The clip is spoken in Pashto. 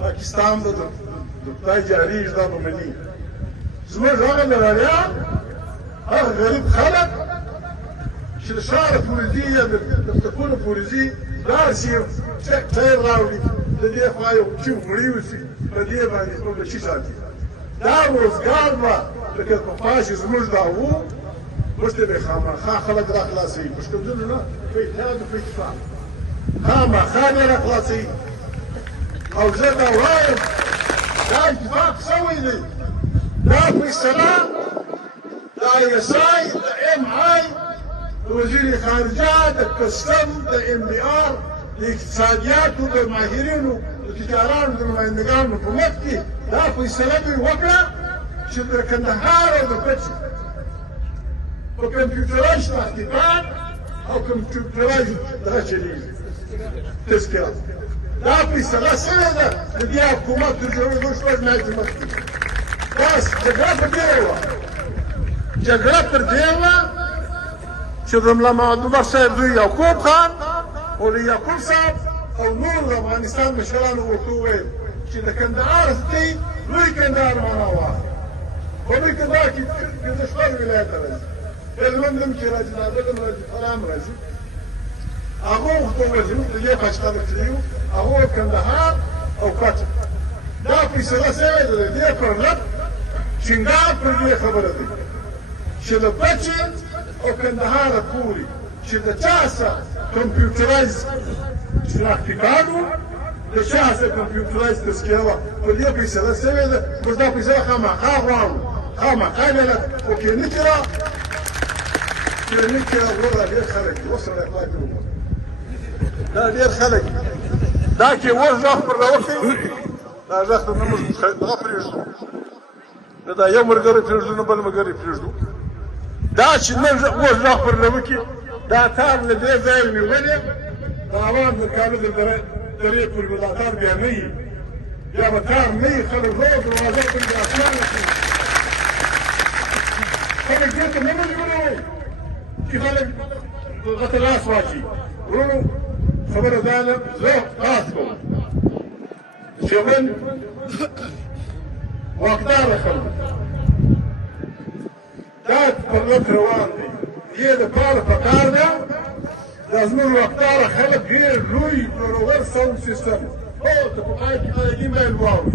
پاکستان د خدای جاري دا به مني زموږ هغه لاریان هغه غریب خلک چې د ښاره پورې ځي یا د ټکونو پورې ځي لاړ شي ټایر راوړي د دې خوا یو چیو مړي وشي په دې باندې خپل بچي ساتي دا روزګار به لکه پخوا چې زموږ دا و موږ ته به خامخا خلک را خلاصوي په ښکنځلو نه په اتحاد او په اتفاق خامخا به را خلاصوي او زه دا وایم دا اتفاق شوی دی دا فیصله د ISI د MI د وزیر خارجه د کسټم د MBR د اقتصادیاتو د ماهرینو د تجارانو د نمایندګانو په مخ کې دا فیصله دوی وکړه چې د کندهار او د کچې په کمپیوټرایز تحقیقات او کمپیوټرایز دغه چلیږي تذکره دا فیصله شوې ده د دې حکومت د جوړېدو شپږ میاشتې مخکې بس جګړه په دې وه جګړه تر دې وه چې د ملا محمد صاحب زوی یعقوب خان ولي یعقوب صاحب او نور د افغانستان مشرانو ورته وویل چې د کندهار سټیټ لوی کندهار معنا واخلي په لوی کندهار کې پنځه شپږ ولایته راځي هلمند هم چې راځي نادر هم راځي فراه هم راځي هغه ورته وویل چې موږ د دې خلک چې یو هغه کندهار او کټ دا فیصله شوې ده د دې پر لټ ټینګار پر دې خبره ده چې د کچې او کندهار پورې چې د چا سره کمپیوټرایز تحقیقات وو د چا سره کمپیوټرایز تذکره وه پر دې فیصله شوې ده موږ دا فیصله خامخا غواړو خامخا ملت خو کلینیک را وروره ډېر خلک دي اوس سره اخلاق وکړو دا ډېر خلک دي دا چې اوس غږ پر راوکړي دا غږ ته نه موږ دغه پرېږدو نه دا یو ملګری پرېږدو نه بل ملګری پرېږدو دا چې نن اوس غږ پر راوکړي دا تار له دې ځایه نیولې د عوام د کالو د درې پورې به دا تار بیا نه وي بیا به تار نه وي خلک روغ دروازه پرې اسانه کړي خلک دې ته نه مجبوروئ چې خلک هغه ته لاس واچوي ورونو خبره دا ده زه خاص کوم چې من واکداره خلک دا پر لټ روان دی دې دپاره پکار ده دا زموږ واکداره خلک ډېر لوی پلورور ساوند سیسټم هو ته په پای کې خلک یې باید واوري